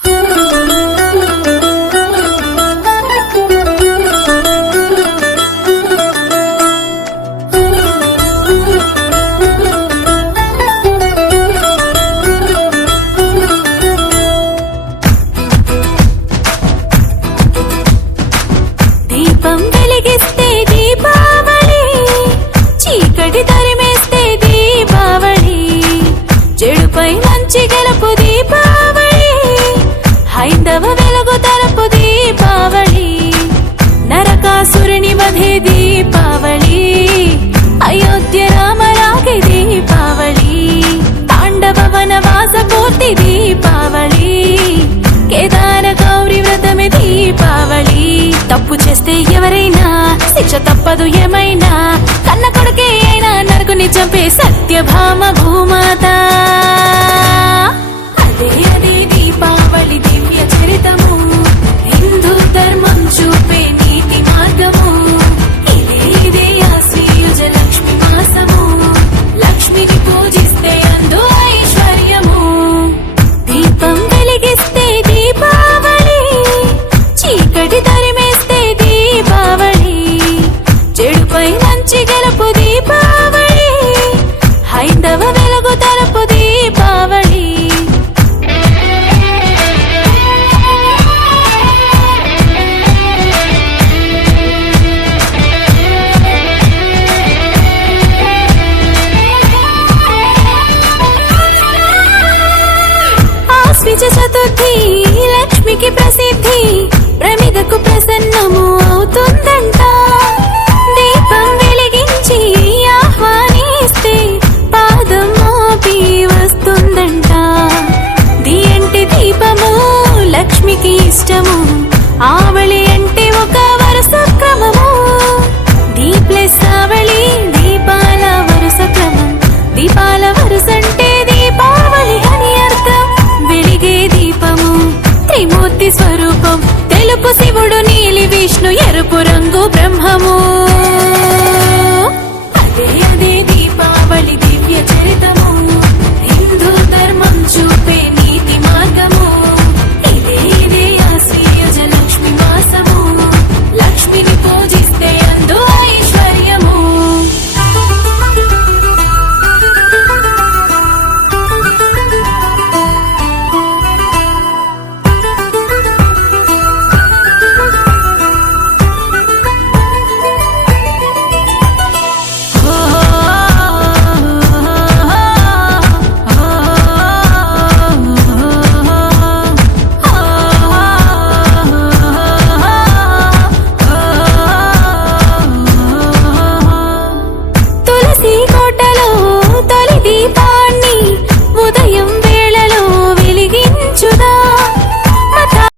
దీపం వెలిగిస్తే దీపావళి, చీకటి తరిమేస్తే దీపావళి, చెడుపై మంచి గెలుపు దీపావళి, హైందవ వెలుగు తరపు దీపావళి, నరకాసురుని వధే దీపావళి, అయోధ్య రామరాగే దీపావళి, పాండవ వనవాస పూర్తి దీపావళి, కేదార గౌరీ వ్రతమే దీపావళి. తప్పు చేస్తే ఎవరైనా శిక్ష తప్పదు ఏమైనా, కన్న కొడుకే అయినా నరకుని చంపే సత్యభామ భూమాత. అదే అదే దీపావళి దివ్య చరితము, హిందూ ధర్మం చూపే నీతి మార్గము. ఇదే ఇదే ఆశ్వయుజ లక్ష్మి మాసము, లక్ష్మిని పూజిస్తే అందు ఐశ్వర్యము. దీపం వెలిగిస్తే దీపావళి, చీకటి తరిమేస్తే దీపావళి, చెడుపై మంచి గెలుపు దీపావళి, హైందవ వెలుగు తరపు దీపావళి. ఆశ్విజ చతుర్థి లక్ష్మికి ప్రసిద్ధి, ప్రమిదకు ప్రసన్నము అవుతుందంట. దీపం వెలిగించి ఆహ్వానిస్తే పాదం మోపి వస్తుందంట. అంటే దీపము లక్ష్మికి ఇష్టము, ఆవళి అంటే ఒక వరుస క్రమము. దీప్లెస్ ఆవళి దీపాల వరుస క్రమం, దీపాల వరుస అంటే దీపావళి అని అర్థం. వెలిగే దీపము త్రిమూర్తి స్వరూపం, తెలుపు శివుడు, నీలి విష్ణు, ఎరుపు రంగు బ్రహ్మము. అదే అదే దీపావళి దివ్య చరితము, హిందూ ధర్మం